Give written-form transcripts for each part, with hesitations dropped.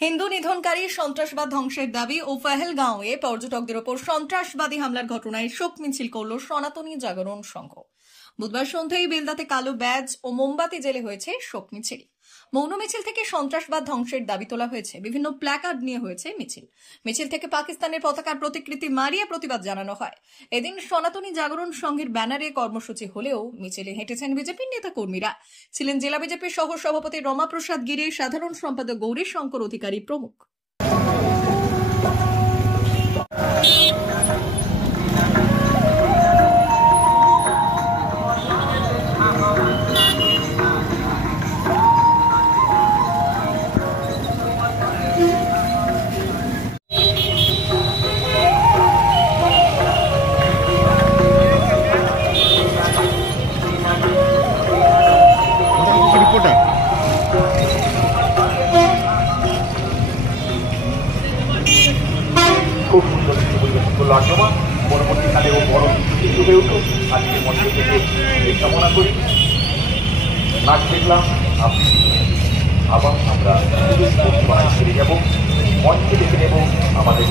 হিন্দু নিধনকারী সন্ত্রাসবাদ ধ্বংসের দাবি ও পহেলগাঁওয়ে পর্যটকদের ওপর সন্ত্রাসবাদী হামলার ঘটনায় শোক মিছিল করল সনাতনী জাগরণ সংঘ। বুধবার সন্ধ্যায় বেলদাতে কালো ব্যাজ ও মোমবাতি জেলে হয়েছে শোক মিছিল। মৌন মিছিল থেকে সন্ত্রাসবাদ ধ্বংসের দাবি তোলা হয়েছে। বিভিন্ন প্ল্যাকার্ড নিয়ে হয়েছে মিছিল থেকে পাকিস্তানের পতাকার প্রতিকৃতি মারিয়ে প্রতিবাদ জানানো হয়। এদিন সনাতনী জাগরণ সংঘের ব্যানারে কর্মসূচি হলেও মিছিলে হেঁটেছেন বিজেপির নেতা কর্মীরা। ছিলেন জেলা বিজেপির সহ সভাপতি রমাপ্রসাদ গিরি, সাধারণ সম্পাদক গৌরী শঙ্কর অধিকারী প্রমুখ। খুব সুন্দর পরিবেশন করলো আজমা। পরবর্তীকালে ও বড় কিছু হয়ে উঠুক আজকের মধ্যে থেকে এই কামনা করি। নাচ দেখলাম, আপনি আবার আমরা ফিরে যাব, মঞ্চে দেখে নেব আমাদের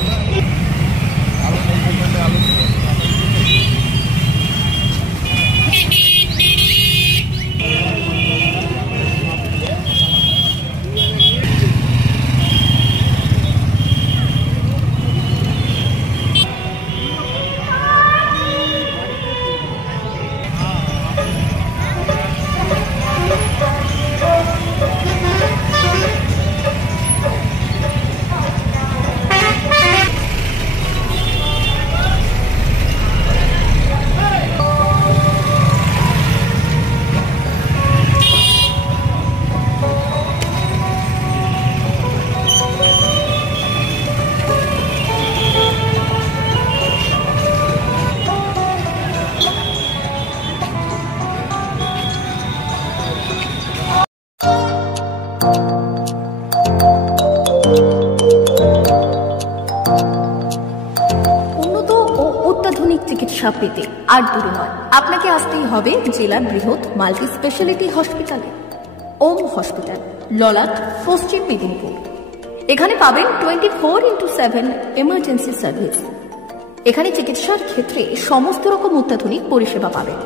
অত্যাধুনিক চিকিৎসা পেতে আর দূরে নয়, আপনাকে আসতেই হবে জেলার বৃহৎ মাল্টি স্পেশালিটি হসপিটালে। ওম হসপিটাল, ললাট, পশ্চিম মেদিনীপুর। এখানে পাবেন 24x7 এমার্জেন্সি সার্ভিস। এখানে চিকিৎসার ক্ষেত্রে সমস্ত রকম অত্যাধুনিক পরিষেবা পাবেন।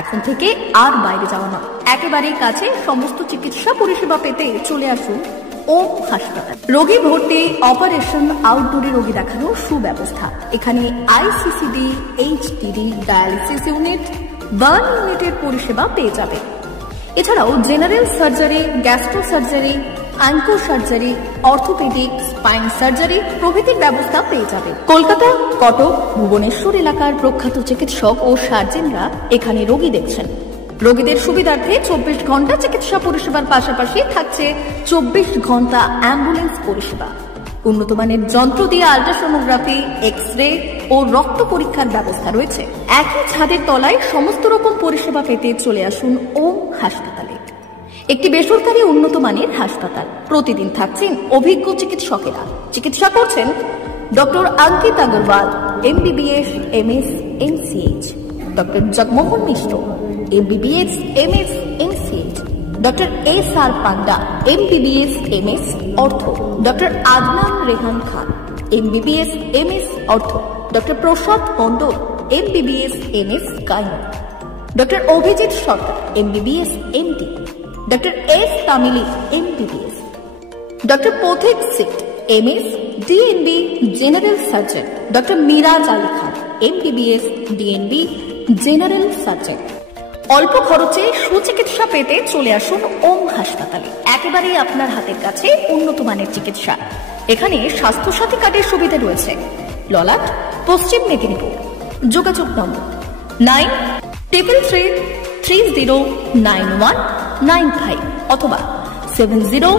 এখন থেকে আর বাইরে যাওয়া নয়, একেবারেই কাছে সমস্ত চিকিৎসা পরিষেবা পেতে চলে আসুন ওম হাসপাতাল। রোগী ভর্তি, অপারেশন, আউটডোরে রোগী দেখানোর সুব্যবস্থা। এখানে ICCD, HDD, dialysis unit, burn ইউনিটের পরিষেবা পেয়ে যাবে। এছাড়াও general surgery, gastro surgery, onco surgery, orthopaedic, spine surgery প্রভৃতির ব্যবস্থা পেয়ে যাবে। কলকাতা, কটক, ভুবনেশ্বর এলাকার প্রখ্যাত চিকিৎসক ও সার্জেনরা এখানে রোগী দেখছেন। রোগীদের সুবিধার্থে 24 ঘন্টা চিকিৎসা পরিষেবার পাশাপাশি থাকছে 24 ঘন্টা অ্যাম্বুলেন্স পরিষেবা। উন্নত মানের যন্ত্র দিয়ে আল্ট্রাসোনোগ্রাফি, এক্স-রে ও রক্ত পরীক্ষার ব্যবস্থা রয়েছে। একই ছাদের তলায় সমস্ত রকম পরিষেবা পেতে চলে আসুন ওম হাসপাতালে। একটি বেসরকারি উন্নত মানের হাসপাতাল। প্রতিদিন থাকছেন অভিজ্ঞ চিকিৎসকেরা। চিকিৎসা করছেন doctor Ankit Agarwal, MBBS, MS, MCH, doctor Jagmohan Mishra, MBBS, MS, MCH, doctor SR Panda, MBBS, MS, ortho, doctor Adnan Rehan Khan, MBBS, MS, ortho, doctor Prasad Mondal, MBBS, MS, gynae, doctor Abhijit Sarkar, MBBS, MD, doctor S Tamili, MBBS, doctor Pathik Sit, MS, DNB, general surgeon, doctor Miraj Ali Khan, MBBS, DNB, general surgeon. অল্প খরচে সুচিকিৎসা পেতে চলে আসুন ওম হাসপাতালে। একেবারেই আপনার হাতের কাছে উন্নত মানের চিকিৎসা। এখানে স্বাস্থ্যসাথী কার্ডের সুবিধা রয়েছে। ললাট, পশ্চিম মেদিনীপুর। যোগাযোগ নম্বর 9333309195 অথবা 70